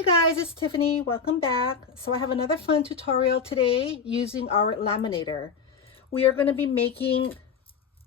Hey guys, it's Tiffany. Welcome back. So I have another fun tutorial today using our laminator. We are going to be making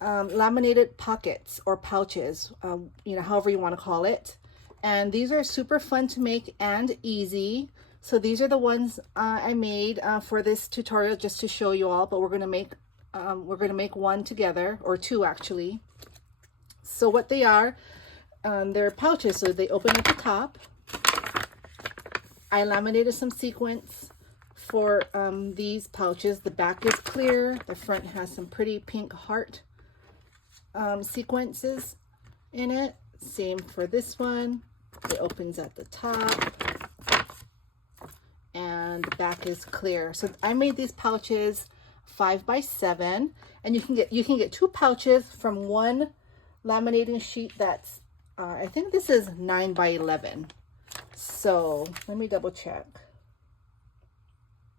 laminated pockets or pouches, however you want to call it. And these are super fun to make and easy. So these are the ones I made for this tutorial just to show you all. But we're going to make one together, or two actually. So what they are, they're pouches. So they open at the top. I laminated some sequins for these pouches. The back is clear. The front has some pretty pink heart sequences in it. Same for this one. It opens at the top. And the back is clear. So I made these pouches 5 by 7. And you can get 2 pouches from one laminating sheet that's, I think this is 9 by 11. So let me double check.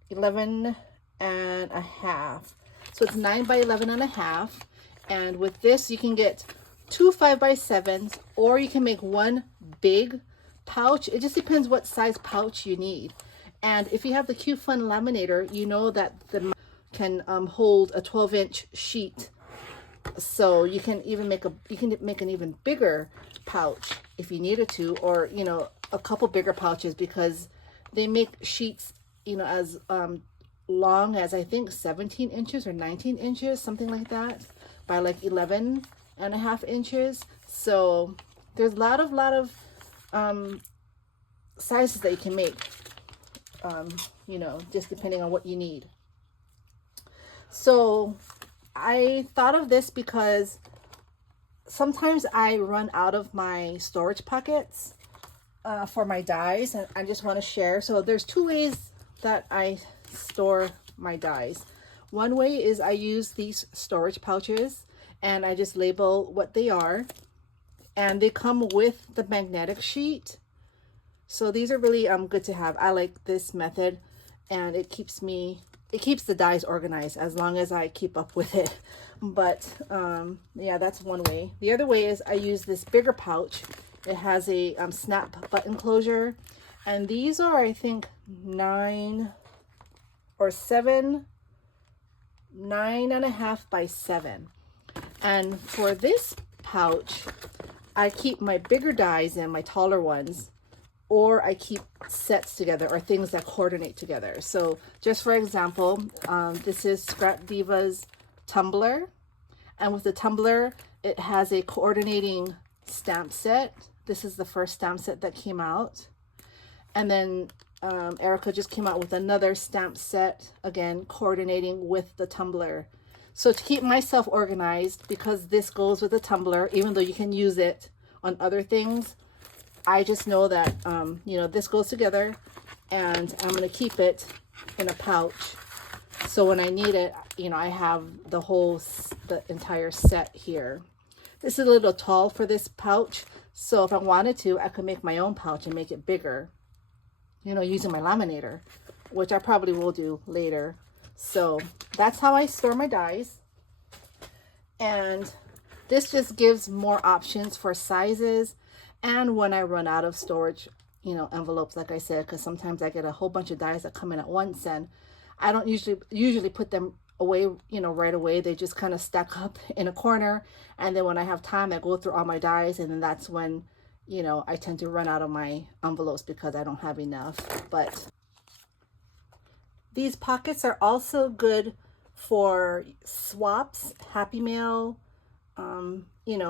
11 and a half. So it's 9 by 11 and a half. And with this, you can get 2 5 by 7s, or you can make one big pouch. It just depends what size pouch you need. And if you have the QFUN Laminator, you know that the can hold a 12-inch sheet. So you can even make an even bigger pouch if you needed to, or a couple bigger pouches, because they make sheets as long as I think 17 inches or 19 inches, something like that, by like 11 and a half inches. So there's a lot of sizes that you can make, just depending on what you need. So I thought of this because sometimes I run out of my storage pockets for my dies, and I just want to share. So there's 2 ways that I store my dies. One way is I use these storage pouches and I just label what they are, and they come with the magnetic sheet. So these are really good to have. I like this method, and it keeps the dies organized as long as I keep up with it. But yeah, that's one way. The other way is I use this bigger pouch. It has a snap button closure, and these are, I think, 9 and a half by 7. And for this pouch, I keep my bigger dies in, my taller ones, or I keep sets together, or things that coordinate together. So just for example, this is Scrap Diva's tumbler, and with the tumbler, it has a coordinating stamp set. This is the first stamp set that came out. And then Erica just came out with another stamp set, again, coordinating with the tumbler. So to keep myself organized, because this goes with the tumbler, even though you can use it on other things, I just know that, this goes together, and I'm going to keep it in a pouch. So when I need it, I have the entire set here. This is a little tall for this pouch. So if I wanted to, I could make my own pouch and make it bigger, using my laminator, which I probably will do later. So that's how I store my dies. And this just gives more options for sizes. And when I run out of storage, envelopes, like I said, because sometimes I get a whole bunch of dies that come in at once, and I don't usually put them away, right away. They just kind of stack up in a corner. And then when I have time, I go through all my dies, and then that's when, I tend to run out of my envelopes because I don't have enough. But these pockets are also good for swaps, Happy Mail,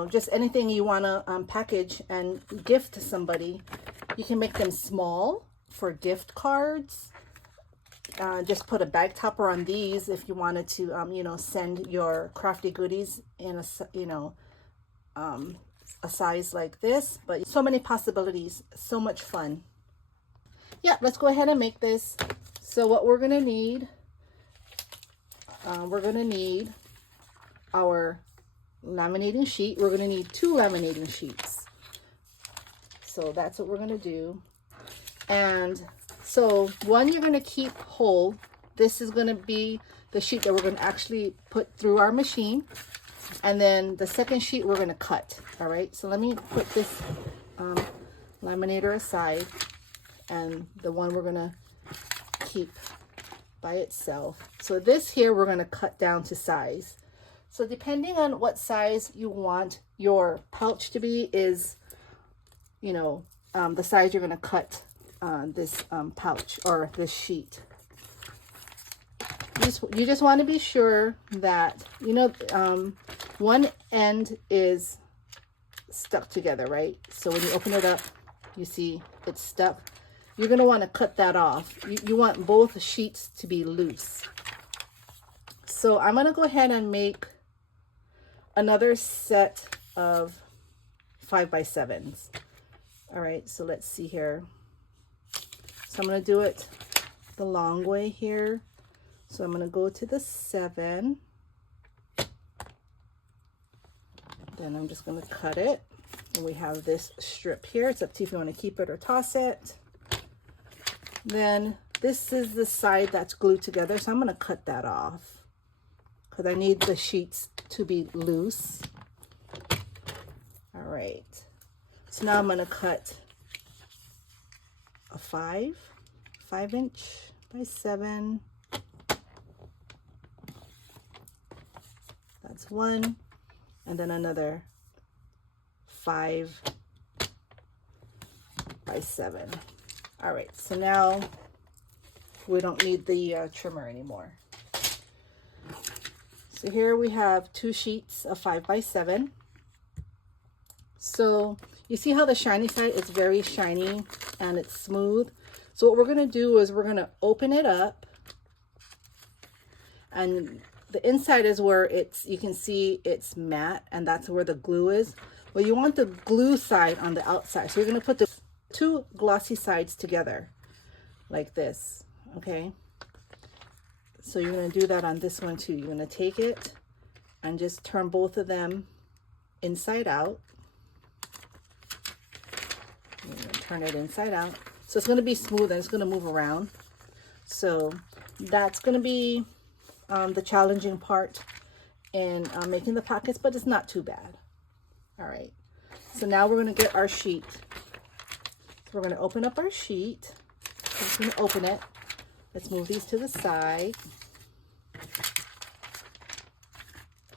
just anything you want to package and gift to somebody. You can make them small for gift cards. Just put a bag topper on these if you wanted to, send your crafty goodies in a size like this. But so many possibilities, so much fun. Yeah, let's go ahead and make this. So what we're going to need, our laminating sheet. We're going to need 2 laminating sheets. So that's what we're going to do. And so one you're going to keep whole. This is going to be the sheet that we're going to actually put through our machine. And then the second sheet we're going to cut. All right. So let me put this laminator aside. and the one we're gonna keep by itself. So this here we're gonna cut down to size. So depending on what size you want your pouch to be is, you know, the size you're gonna cut this pouch or this sheet. You just want to be sure that, you know, one end is stuck together, right? So when you open it up, you see it's stuck. You're going to want to cut that off. You want both sheets to be loose. So I'm going to go ahead and make another set of 5x7s. All right, so let's see here. So I'm going to do it the long way here. So I'm going to go to the 7. Then I'm just going to cut it. And we have this strip here. It's up to you if you want to keep it or toss it. Then this is the side that's glued together. So I'm going to cut that off because I need the sheets to be loose. All right. So now I'm going to cut a 5" by 7. That's one, and then another 5 by 7. All right, so now we don't need the trimmer anymore. So here we have 2 sheets of 5 by 7. So you see how the shiny side is very shiny and it's smooth. So what we're going to do is we're going to open it up, and the inside is where you can see it's matte, and that's where the glue is. Well, you want the glue side on the outside. So you're going to put the 2 glossy sides together like this, okay? So you're going to do that on this one too. You're going to take it and just turn both of them inside out. You're going to turn it inside out. So it's going to be smooth and it's going to move around. So that's going to be the challenging part in making the pockets, but it's not too bad. All right, so now we're going to get our sheet. So we're going to open up our sheet. I'm just going to open it. Let's move these to the side.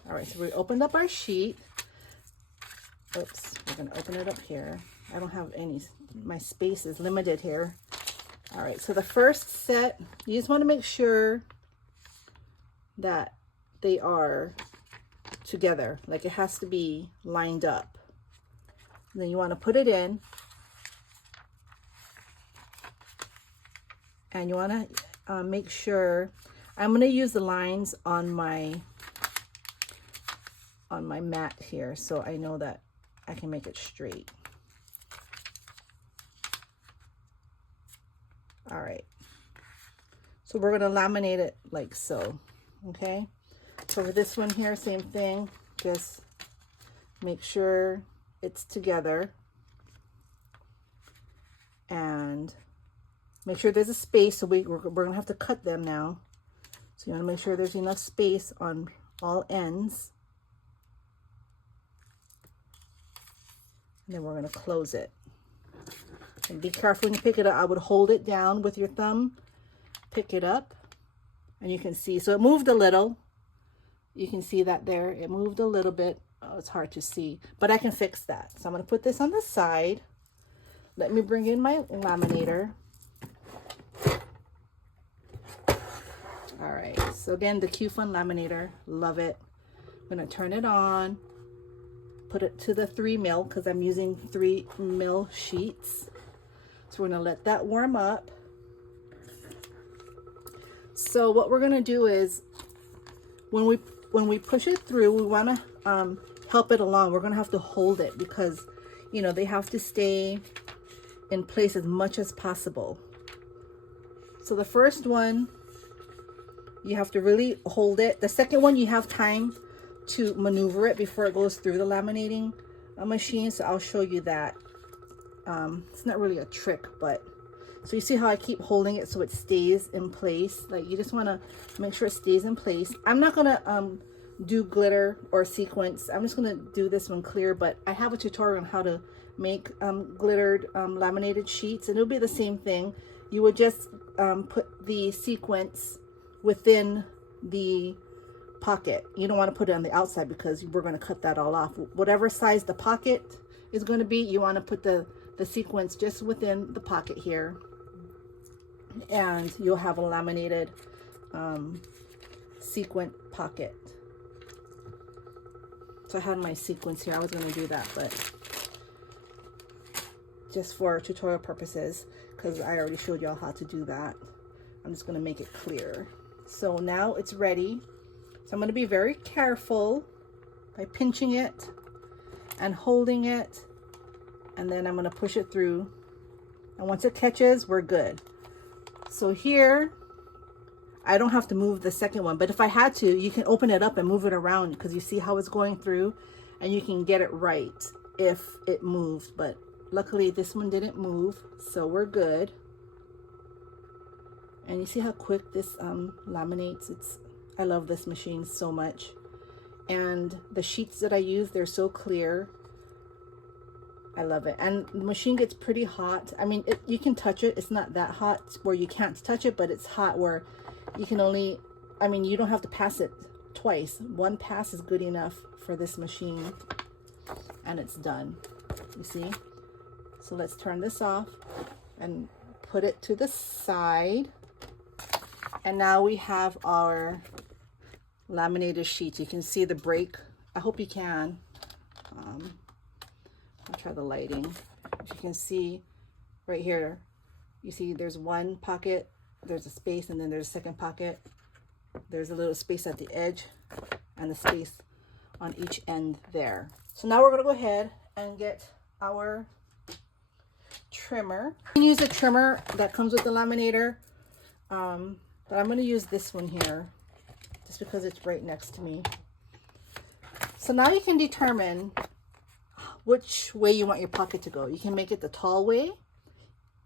All right, so we opened up our sheet. Oops, we're going to open it up here. I don't have any, my space is limited here. All right, so the first set, you just want to make sure that they are together, like it has to be lined up. And then you want to put it in, and you want to make sure, I'm going to use the lines on my mat here so I know that I can make it straight. All right, so we're going to laminate it like so. Okay, so for this one here, same thing, just make sure it's together and make sure there's a space. So we're gonna have to cut them now, so you want to make sure there's enough space on all ends, and then we're going to close it. And be careful when you pick it up. I would hold it down with your thumb, pick it up, and you can see, so it moved a little. You can see that there, it moved a little bit. Oh, it's hard to see, but I can fix that. So I'm going to put this on the side. Let me bring in my laminator. All right, so again, the QFUN Laminator, love it. I'm going to turn it on, put it to the 3 mil because I'm using 3 mil sheets. So we're going to let that warm up. So what we're going to do is when we push it through, we want to help it along. We're going to have to hold it because, you know, they have to stay in place as much as possible. So the first one, you have to really hold it. The second one, you have time to maneuver it before it goes through the laminating machine. So I'll show you that. It's not really a trick, but so you see how I keep holding it so it stays in place. Like, you just want to make sure it stays in place. I'm not going to do glitter or sequins. I'm just going to do this one clear, but I have a tutorial on how to make glittered laminated sheets, and it'll be the same thing. You would just put the sequence within the pocket. You don't want to put it on the outside because we're going to cut that all off. Whatever size the pocket is going to be, you want to put the sequence just within the pocket here, and you'll have a laminated sequin pocket. So I had my sequence here. I was going to do that, but just for tutorial purposes, because I already showed y'all how to do that, I'm just going to make it clear. So now it's ready. So I'm going to be very careful by pinching it and holding it, and then I'm going to push it through, and once it catches, we're good. So here I don't have to move the second one, but if I had to, you can open it up and move it around, because you see how it's going through, and you can get it right if it moved. But luckily this one didn't move, so we're good. And you see how quick this laminates. I love this machine so much, and the sheets that I use, they're so clear. I love it. And the machine gets pretty hot. I mean, you can touch it. It's not that hot where you can't touch it, but it's hot where you can only, I mean, you don't have to pass it twice. One pass is good enough for this machine, and it's done. You see? So let's turn this off and put it to the side. And now we have our laminated sheets. You can see the break. I hope you can. I'll try the lighting. As you can see right here, you see there's one pocket, there's a space, and then there's a second pocket. There's a little space at the edge and the space on each end there. So now we're going to go ahead and get our trimmer. You can use a trimmer that comes with the laminator, but I'm going to use this one here just because it's right next to me. So now you can determine which way you want your pocket to go. You can make it the tall way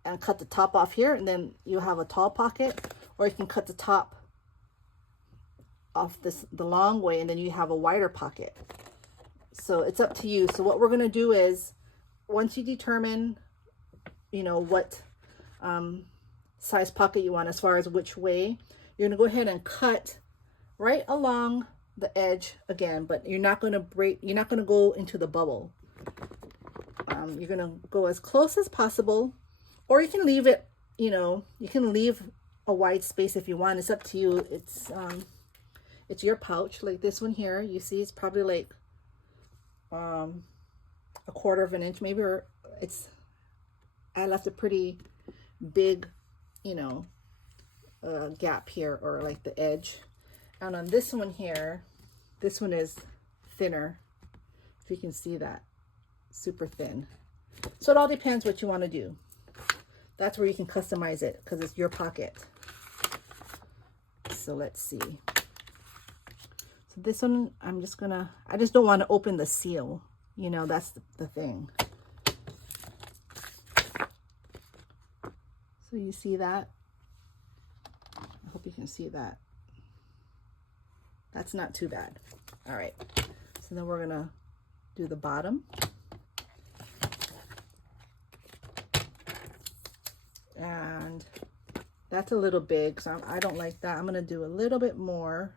and cut the top off here, and then you have a tall pocket, or you can cut the top off the long way, and then you have a wider pocket. So it's up to you. So what we're going to do is, once you determine, you know, what size pocket you want as far as which way, you're going to go ahead and cut right along the edge again, but you're not going to break, you're not going to go into the bubble. You're going to go as close as possible, or you can leave it, you know, you can leave a wide space if you want. It's up to you. It's your pouch. Like this one here, you see it's probably like a 1/4 of an inch maybe, or I left a pretty big, you know, gap here, or like the edge. And on this one here, this one is thinner, if you can see that, super thin. So it all depends what you want to do. That's where you can customize it, because it's your pocket. So let's see. So this one, I just don't want to open the seal, you know, that's the thing. So you see that? I hope you can see that. That's not too bad. All right. So then we're going to do the bottom. And that's a little big, so I don't like that. I'm going to do a little bit more.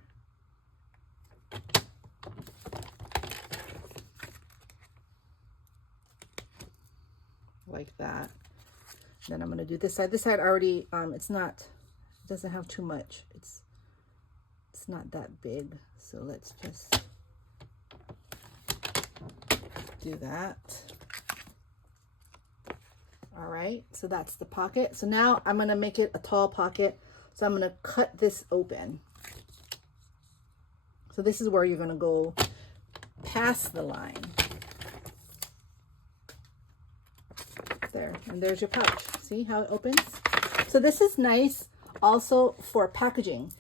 Like that. Then I'm going to do this side. This side already, it doesn't have too much. It's not that big. So let's just do that. All right, so that's the pocket. So now I'm going to make it a tall pocket. So I'm going to cut this open. So this is where you're going to go past the line. There, and there's your pouch. See how it opens? So this is nice also for packaging.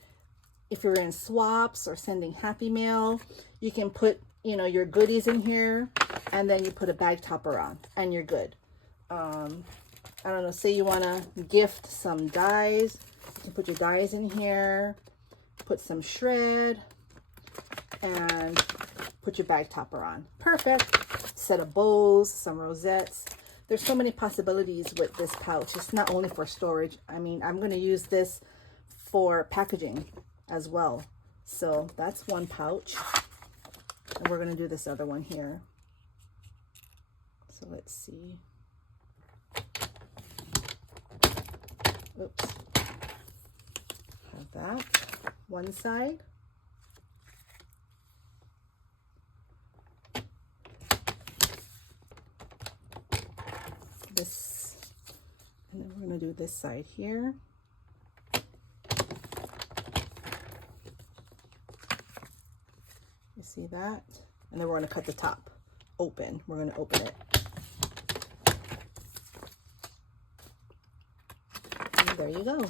If you're in swaps or sending Happy Mail, you can put, you know, your goodies in here, and then you put a bag topper on, and you're good. I don't know, say you want to gift some dies, you can put your dies in here, put some shred, and put your bag topper on. Perfect. So set of bows, some rosettes. There's so many possibilities with this pouch. It's not only for storage. I mean, I'm going to use this for packaging as well. So that's one pouch. And we're going to do this other one here. So let's see. Oops. Have that one side. This, and then we're going to do this side here. You see that? And then we're going to cut the top open. We're going to open it. And there you go.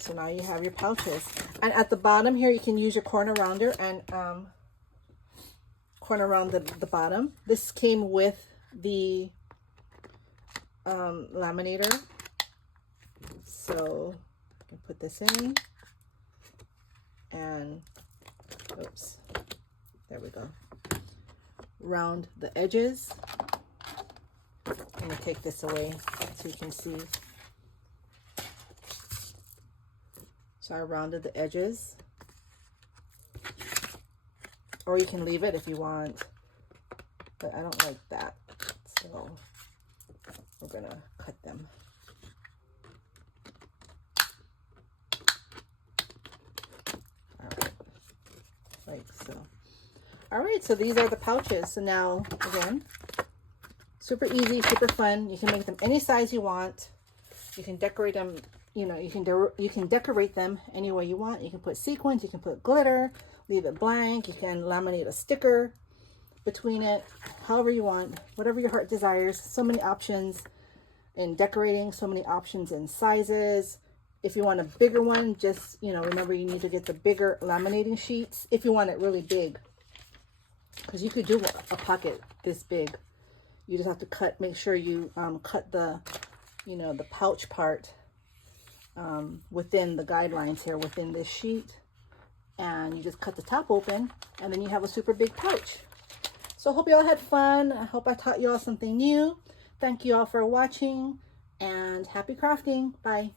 So now you have your pouches. And at the bottom here, you can use your corner rounder and corner around the bottom. This came with the laminator. So I can put this in and oops, there we go. Round the edges. Let me take this away so you can see. So I rounded the edges, or you can leave it if you want, but I don't like that, so we're gonna cut them. All right, like so. All right, so these are the pouches. So now, again, super easy, super fun. You can make them any size you want. You can decorate them, you know, you can decorate them any way you want. You can put sequins, you can put glitter, leave it blank. You can laminate a sticker between it, however you want, whatever your heart desires. So many options in decorating, so many options in sizes. If you want a bigger one, just, you know, remember you need to get the bigger laminating sheets if you want it really big. Because you could do a pocket this big. You just have to make sure you cut the, you know, the pouch part within the guidelines here, within this sheet. And you just cut the top open, and then you have a super big pouch. So I hope you all had fun. I hope I taught you all something new. Thank you all for watching, and happy crafting. Bye.